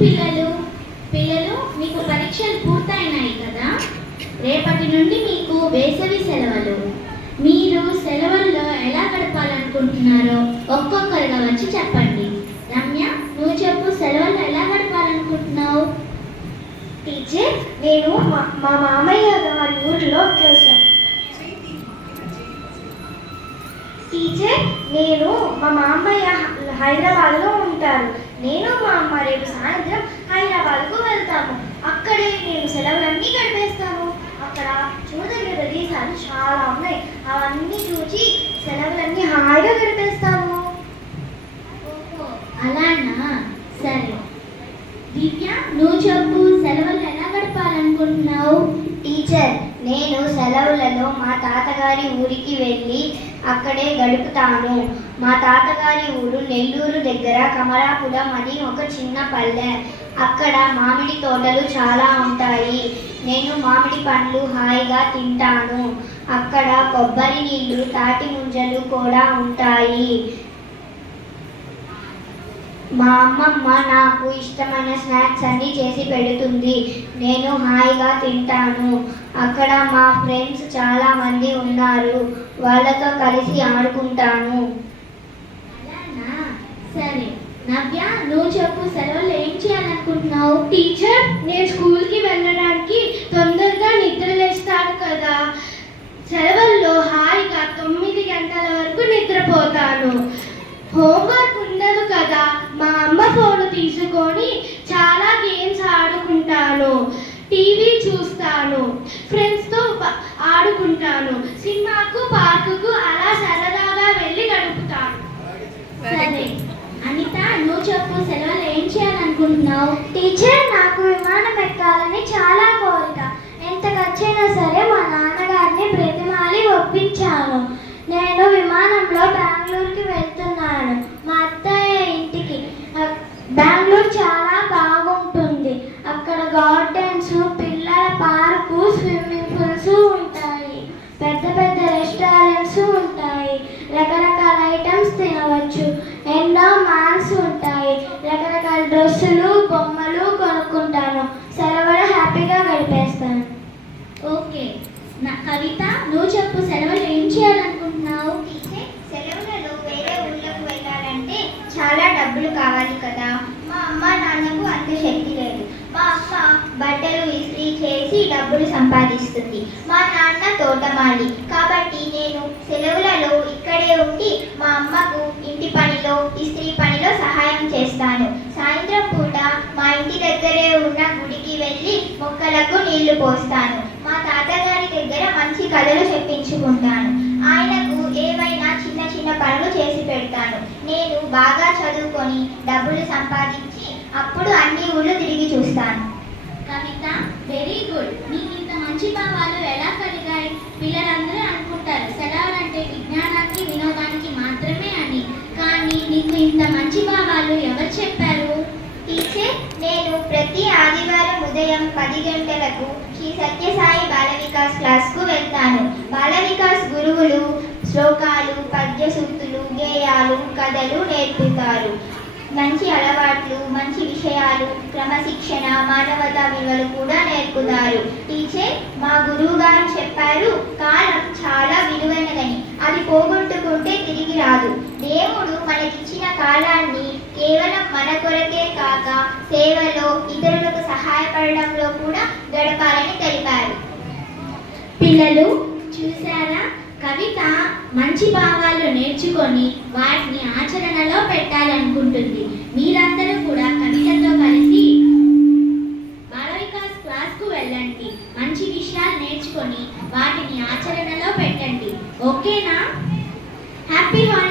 పిల్లలు పిల్లలు మీకు పరీక్షలు పూర్తయినాయి కదా. రేపటి నుండి మీకు వేసవి సెలవులు. మీరు సెలవుల్లో ఎలా గడపాలనుకుంటున్నారో ఒక్కొక్కరుగా వచ్చి చెప్పండి. రమ్య, నువ్వు చెప్పు, సెలవుల్లో ఎలా గడపాలనుకుంటున్నావు? టీచర్, నేను మా మామయ్య గారి ఊరిలో కలిసాను. టీచర్, నేను మా మామయ్య హైదరాబాద్లో ఉంటారు. నేను మా అమ్మ రేపు సాయంత్రం హైదరాబాద్కు వెళ్తాము. అక్కడే నేను సెలవులన్నీ గడిపేస్తాను. అక్కడ చూడదగిన ప్రదేశాలు చాలా ఉన్నాయి. అవన్నీ చూసి సెలవులన్నీ హాయిగా గడిపేస్తాము. అలానా, సరే. దివ్య, నువ్వు చెప్పు, సెలవులు ఎలా గడపాలనుకుంటున్నావు? టీచర్, నేను సెలవులలో మా తాతగారి ఊరికి వెళ్ళి అక్కడే గడుపుతాను. మా తాతగారి ఊరు నెల్లూరు దగ్గర కమలాపురం అని ఒక చిన్న పల్లె. అక్కడ మామిడి తోటలు చాలా ఉంటాయి. నేను మామిడి పండ్లు హాయిగా తింటాను. అక్కడ కొబ్బరి నీళ్ళు, తాటి ముంజలు కూడా ఉంటాయి. మా అమ్మమ్మ నాకు ఇష్టమైన స్నాక్స్ అన్నీ చేసి పెడుతుంది. నేను హాయిగా తింటాను. అక్కడ మా ఫ్రెండ్స్ చాలా మంది ఉన్నారు. వాళ్ళతో కలిసి ఆడుకుంటాను. అలానా, సరే. నవ్య, నువ్వు చెప్పు, సెలవులు ఏం చేయాలనుకుంటున్నావు? టీచర్, నేను స్కూల్కి వెళ్ళడానికి తొందరగా నిద్ర లేస్తాను కదా. సెలవుల్లో హాయిగా 9 గంటల వరకు నిద్రపోతాను. హోంవర్క్ ఉండదు కదా, మా అమ్మ ఫోన్ తీసుకొని చాలా గేమ్స్ ఆడుకుంటాను. టీవీ చూస్తాను, ఫ్రెండ్స్తో ఆడుకుంటాను. సినిమాకు, పార్కుకు అలా సరదాగా వెళ్ళి గడుపుతాను. సరే. అనిత, నువ్వు చెప్పు, సెలవులు ఏం చేయాలనుకుంటున్నావు? టీచర్, నాకు విమానం ఎక్కాలని చాలా కోరిక. ఎంత ఖర్చైనా సరే మా నాన్నగారిని బ్రతిమాలి ఒప్పించాను. నేను విమానంలో బెంగళూరుకి వెళ్తున్నాను, మా అత్తయ్య ఇంటికి. బెంగళూరు చాలా బాగుంటుంది. అక్కడ గార్డెన్స్, పిల్లల పార్కు, స్విమ్మింగ్ పూల్స్ ఉంటాయి. పెద్ద పెద్ద రెస్టారెంట్స్ ఉంటాయి. రకరకాల ఐటమ్స్ తినవచ్చు. ఎన్నో మాల్స్ ఉంటాయి. రకరకాల డ్రెస్సులు, బొమ్మలు కొనుక్కుంటాను. సెలవులు హ్యాపీగా గడిపేస్తాను. ఓకే. కవిత, నువ్వు చెప్పు, సెలవులు ఏం చేయాలనుకుంటున్నావు? సెలవులలో వేరే ఊళ్ళకు వెళ్ళాలంటే చాలా డబ్బులు కావాలి కదా. మా అమ్మ నాన్నకు అంత శక్తి లేదు. మా అమ్మ బట్టలు ఇస్త్రీ చేసి డబ్బులు సంపాదిస్తుంది. మా నాన్న తోటమాలి. కాబట్టి నేను సెలవులలో ఇక్కడే ఉండి మా అమ్మకు ఇంటి పనిలో, ఇస్త్రీ పనిలో సహాయం చేస్తాను. సాయంత్రం పూట మా ఇంటి దగ్గరే ఉన్న గుడికి వెళ్ళి మొక్కలకు నీళ్లు పోస్తాను. మా తాతగారి దగ్గర మంచి కథలు చెప్పించుకుంటాను. ఆయనకు ఏవైనా చిన్న చిన్న పనులు చేసి పెడతాను. నేను బాగా చదువుకొని డబ్బులు సంపాదించి అప్పుడు అన్ని ఊళ్ళు తిరిగి చూస్తాను. కవిత, వెరీ గుడ్. నీకు ఇంత మంచి భావాలు ఎలా కలిగాయి? పిల్లలందరూ అనుకుంటారు సెలవులంటే విజ్ఞానానికి, వినోదానికి మాత్రమే అని. కానీ నీకు ఇంత మంచి భావాలు ఎవరు చెప్పారు? టీచర్, నేను ప్రతి ఆదివారం ఉదయం 10 గంటలకు శ్రీ సత్యసాయి బాల వికాస్ క్లాస్కు వెళ్తాను. బాల వికాస్ గురువులు శ్లోకాలు, పద్య సూక్తులు, గేయాలు, కథలు నేర్పుతారు. మంచి అలవాట్లు, మంచి విషయాలు, క్రమశిక్షణ, మానవతా విలువలు కూడా నేర్పుతారు. టీచర్, మా గురువు గారు చెప్పారు, కాలం చాలా విలువైనదని. అది పోగొట్టుకుంటే తిరిగి రాదు. దేవుడు మనకిచ్చిన కాలాన్ని కేవలం మన కొరకే కాక సేవలో, ఇతరులకు సహాయపడడంలో కూడా గడపాలని తెలిపారు. పిల్లలు చూసారా, కవిత మంచి భావాలు నేర్చుకొని వాటిని ఆచరణలో పెట్టాలనుకుంటుంది. మీరందరూ కూడా కవితతో కలిసి బాల వికాస్ క్లాస్కు వెళ్ళండి. మంచి విషయాలు నేర్చుకొని వాటిని ఆచరణలో పెట్టండి. ఓకేనా? Happy holidays.